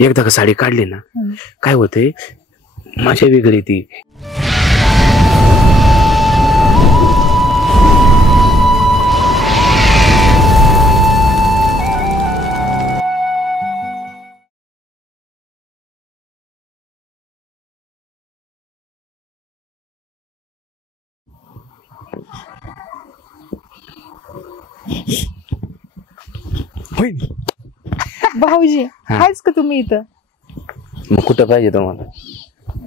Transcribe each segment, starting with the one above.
एकदा का साडी काढली ना काय होते माझ्या वेगळी ती भाऊजी आहेच का तुम्ही इथं? मग कुठं पाहिजे तुम्हाला?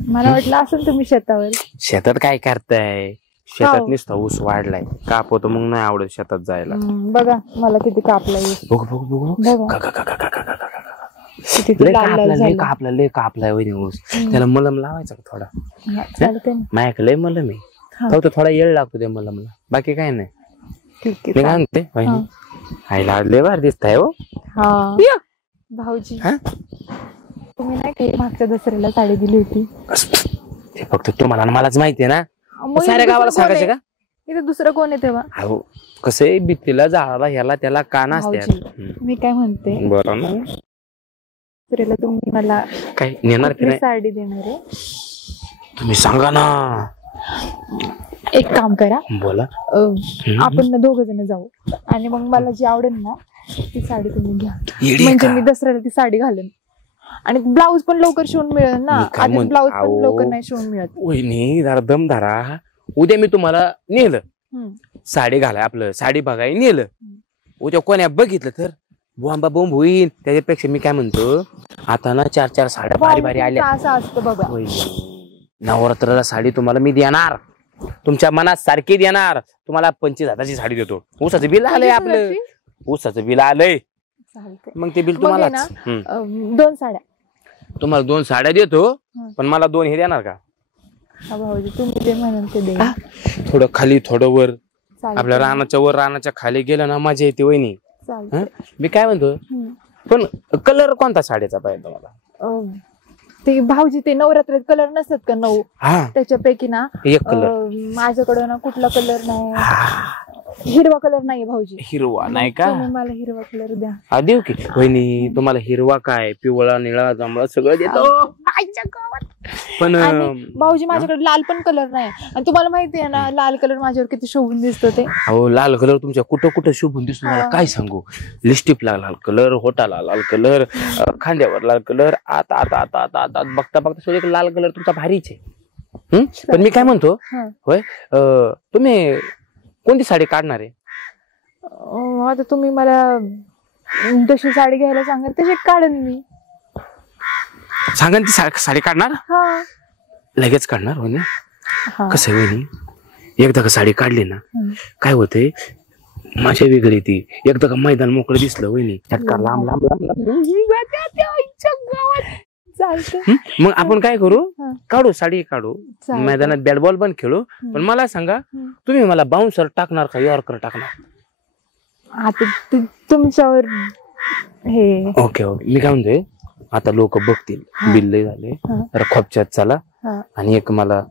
मला वाटलं असं तुम्ही शेतावर. शेतात काय करताय? शेतात नुसता ऊस वाढलाय कापतो मग नाही आवडत शेतात जायला. बघा मला किती कापलाय. बघू बघू बघू लय कापलाय वहिनी ऊस. त्याला मलम लावायचा का थोडा? माझ्याकडे लय मलम आहे फक्त थोडा येळ लागतो त्या मलमला बाकी काय नाही. मी काय म्हणते वहिनी आईला लय भारी दिसताय हो. भाऊजी तुम्ही नाही काही मागच्या दसऱ्याला साडी दिली होती ते फक्त तुम्हाला मलाच माहितीये ना. साऱ्या गावाला सांगायचे का? इथे दुसरं कोण आहे तेव्हा? अहो कसं आहे भीतीला झाडाला ह्याला त्याला कान असते. मी काय म्हणते बरं ना दसऱ्याला तुम्ही मला काय नेणार की नाही साडी देणार आहे? तुम्ही सांगा ना. एक काम करा बोला. आपण ना दोघ जण जाऊ आणि मग मला जी आवडेल ना ती साडी तुम्ही घ्या. म्हणजे मी दसऱ्याला ती साडी घालेन आणि ब्लाऊज पण लवकर शिवून मिळेल ना. आधी ब्लाऊज पण लवकर नाही शिवून मिळत. वहिनी जरा दम धरा. उद्या मी तुम्हाला नेलं साडी घालाय आपलं साडी बघाय नेलं उद्या कोण्या बघितलं तर बोंबा बोंब होईल. त्याच्यापेक्षा मी काय म्हणतो आता ना 4-4 साड्या भारी भारी आल्या. असं असतं बघा नवरात्राला साडी तुम्हाला मी देणार तुमच्या मनात सारखी देणार. तुम्हाला 25,000ची साडी देतो. ऊसाचं बिल आलंय आपलं. ऊसाचं बिल आलंय मग ते बिल तुम्हाला 2 साड्या तुम्हाला 2 साड्या देतो पण मला 2 हे देणार का? भाऊजी तुम्ही जे म्हणाल ते दे. थोडं खाली थोडं वर आपल्या रानाच्या वर रानाच्या खाली गेलं ना मजा येते वहिनी. मी काय म्हणतो पण कलर कोणता साडीचा पाहिजे तुम्हाला? ते भाऊजी ते नवरात्रात कलर नसतात का 9 त्याच्यापैकी ना एक कलर माझ्याकडे ना कुठला कलर नाही. हिरवा कलर नाही भाऊजी. हिरवा नाही का? मला हिरवा कलर द्या. देऊ की वहिनी तुम्हाला हिरवा काय पिवळा निळा जांभळा सगळं देतो. पण भाऊजी माझ्याकडे लाल पण कलर नाही आणि तुम्हाला माहिती आहे ना लाल कलर माझ्यावर किती शोभून दिसतो ते. अहो लाल कलर तुमच्या कुठं कुठं शोभून दिसतो मला काय सांगू. लिपस्टिकला लाल कलर होटाला लाल कलर खांद्यावर लाल कलर आता आता आता आता आता बघता बघता एक लाल कलर तुमचा भारीच आहे. पण मी काय म्हणतो होय तुम्ही कोणती साडी काढणार आहे? आता तुम्ही मला जशी साडी घ्यायला सांगाल तशी काढेन मी. सांगा ती साडी काढणार लगेच काढणार हो ना. कसं आहे वहिनी एकदा का साडी काढली ना काय होते माझ्या वेगळी ती. एकदा का मैदान मोकळं दिसलं वहिनी चटका लांब लांब लांब मग आपण काय करू काढू साडी काढू मैदानात बॅट बॉल पण खेळू. पण मला सांगा तुम्ही मला बाउन्सर टाकणार का यॉर्कर टाकणार? आता तुमच्यावर हे. ओके ओके मी काय म्हणतोय आता लोक बघतील बिल लय झाले तर खोपच्यात चला आणि एक मला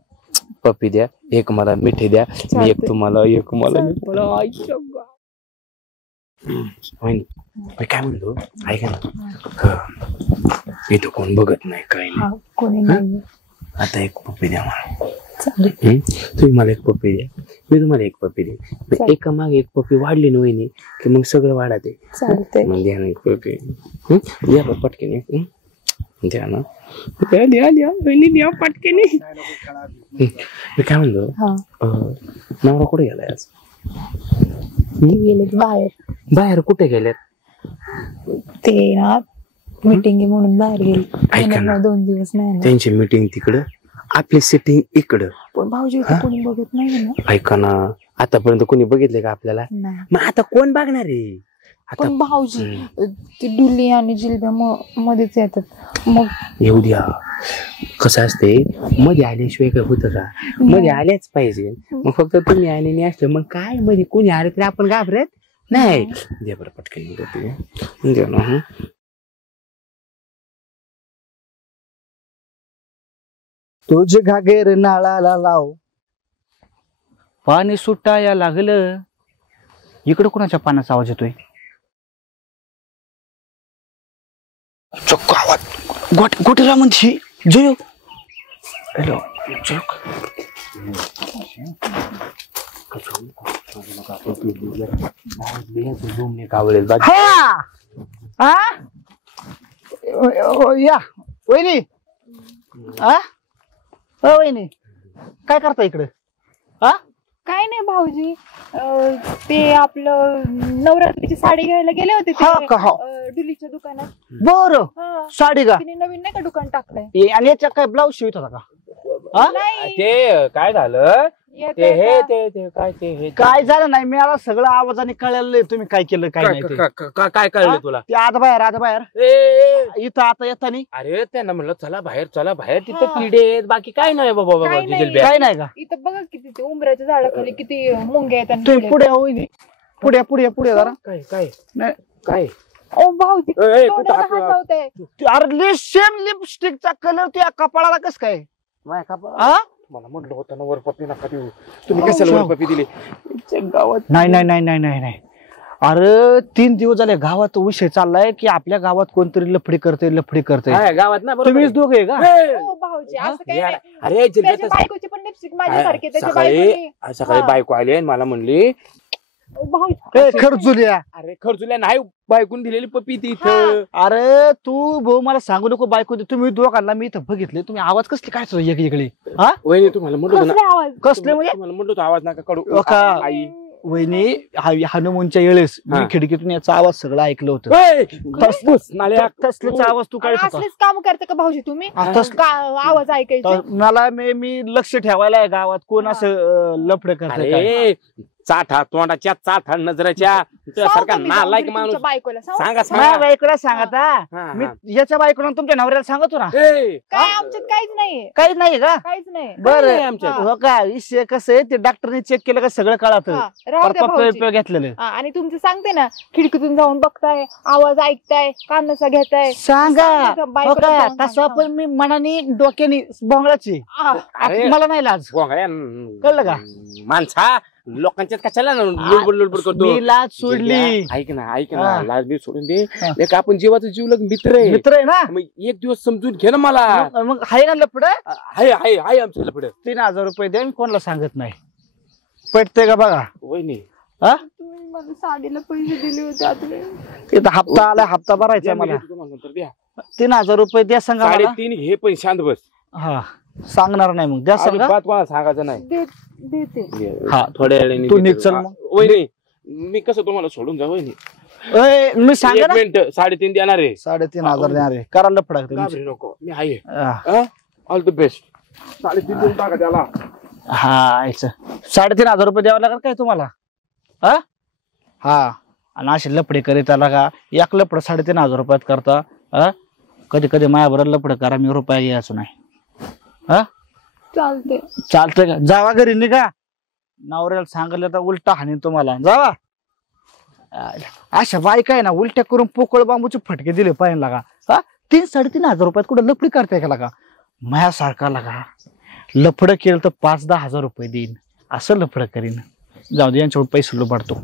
पप्पी द्या एक मला मिठी द्या एक तुम्हाला एक मला काय म्हणतो ऐका ना इथं कोण बघत नाही काय नाही. आता एक पप्पी द्या मला. तुम्ही मला एक पप्पी द्या मी तुम्हाला एक पप्पी द्या. एका मागे एक पप्पी वाढली ना वहिनी की मग सगळं वाढत आहे. मग द्या ना एक पप्पी द्या पटकेने द्या ना द्या द्या द्या वहिनी द्या पटकेने. मी काय म्हणतो नवरा कुठे गेलाय आज? गेले बाहेर. बाहेर कुठे गेल्यात? ते ना मीटिंग म्हणून बाहेर गेले. ऐका ना 2 दिवस नाही. त्यांची मीटिंग तिकडं आपली सिटिंग इकडं. पण भाऊजी कोणी बघत नाही ना. ऐका ना आतापर्यंत कोणी बघितलंय का आपल्याला? मग आता कोण बघणार आहे? पण भाऊजी ती डुली आणि जिलब्या मध्येच येतात. मग येऊ द्या. कसं असते मध्ये आल्याशिवाय काय होतं का? मध्ये आल्याच पाहिजे. मग फक्त तुम्ही आले नाही असलं मग काय मध्ये कोणी आले तरी आपण घाबरत नाही. द्या बरं पटकन द्या ना. तुझ घागेर नाळाला लाव पाणी सुटाया लागलं. इकडं कोणाच्या पाण्याचा आवाज येतोय? चक्क आवाज गोटेला म्हणशी जय हॅलो या वहिनी वहिनी काय करता इकडे काय नाही भाऊजी, ते आपलं नवरात्रीची साडी घ्यायला गेले होते डुलीच्या दुकानात. बरं साडी का तिने नवीन नाही का दुकान टाकलंय आणि याच्यात काय ब्लाऊज शिवत होता का? ते काय झालं ते हे ते काय झालं नाही मला सगळं आवाजाने कळलं तुम्ही काय केलं काय नाही ते. काय कळलं तुला? ते आता बाहेर इथं आता येता नाही. अरे त्यांना म्हणलं चला बाहेर तिथे किडे आहेत, बाकी काय नाही बाबा. काय नाही का इथं बघा किती ते उंबऱ्याच्या झाडाखाली किती मुंग्या आहेत. तुम्ही पुढे होईल पुढे जरा काय काय ओ भाऊजी तोंडाला हात लावताय. अरे सेम लिपस्टिकचा कलर त्या कपाळाला कस काय? मला म्हटलं होतं ना वरपपी नका देऊ, तुम्ही कशाला वरपपी दिली गावात? नाही अरे 3 दिवस झाले गावात विषय चाललाय की आपल्या गावात कोणतरी लफडी करते गावात ना. तुम्हीच दोघे का? ओ भाऊजी असं काय नाही. अरे त्याच्या बायकोची पण लिपस्टिक माझ्यासारखी त्याच्या बायकोची. सकाळी बायको आली आणि मला म्हणली खर्जुल्या. अरे खर्जुल्या नाही, बायकून दिलेली पपी ती इथं. अरे तू भाऊ मला सांगू नको बायको तुम्ही दोघांना मी इथं बघितले. तुम्ही आवाज कसले काय वेगळी वहिनी तुम्हाला म्हटलं ना आवाज कसले म्हणजे तुम्हाला म्हटलं आवाज नका काढू. आई वहिनी हनुमानच्या वेळेस मी खिडकीतून याचा आवाज सगळं ऐकलं होतं. तसलाच आवाज तू काय असलेच काम करते का भाऊजी तुम्ही? आवाज ऐकायचा मला मी लक्ष ठेवायला आहे गावात कोण असं लफड करत. चाठा तोंडाच्या चाठा नजराच्या सारखा नालायक माणूस. बायकोला माझ्या बायकोला सांगता मी याच्या बायकोला तुमच्या नवऱ्याला सांगतो ना. काय आमच्यात काहीच नाहीये. काहीच नाही का? काहीच नाही. बरं हो का? विषय कसं आहे ते डॉक्टरने चेक केलं का सगळं कळत घेतलेलं. आणि तुमचं सांगते ना खिडकीतून जाऊन बघताय, आवाज ऐकताय, कानाचा घेताय. सांगा तसं पण मी मनाने डोक्याने भोंगळाची मला नाही लाज. कळलं का? माणसा लोकांच्यात कशाला लुडबुड करतो? मी लाज सोडली. ऐक ना लाज बी सोडून दे. आपण जीवाचा जीवलग मित्र आहे ना. मग एक दिवस समजून घे ना मला. मग हाय ना लपड? हाय आमचं लपड. 3000 रुपये द्या, मी कोणाला सांगत नाही. पटते का बघा वहिनी? तुम्ही मला साडीला पैसे दिले होते, इथं हप्ता आला, हप्ता भरायचा मला. 3000 रुपये द्या सांगा. 3.5 घे पण शांत बस. हा सांगणार नाही मग द्या सांगा. मला सांगायचं नाही. देते हा थोड्या वेळाने तू निघ चल. वहिनी मी कसं तुम्हाला सोडून जा वहिनी? मी सांगा ना. 3.5 देणार आहे. 3.5 देणार आहे. करायला पडा नको मी आहे. All the best. 3.5 देऊन टाका त्याला. हा 3.5 रुपये द्यावं लागेल काय तुम्हाला? हा आणि असे लफडे करीत आला का? एक लफड 3.5 रुपयात करता. कधी कधी माझ्याबरोबर लफड करा, मी रुपया घ्यायचो नाही. चालतंय का? जावा घरी निघा. नवऱ्याला सांगितलं तर उलटा हानी तुम्हाला. जावा. अशा बायका आहे ना उलट्या करून पोकळ बांबूचे फटके दिले पाहिजे लागा. 3-3.5 रुपयात कुठं लफडी करताय का लागा? माझ्यासारखा लागा लफड केलं तर 5-10 हजार रुपये देईन, असं लफड करीन. जाऊ दे यांच्यावर पैसे लुबाडतो.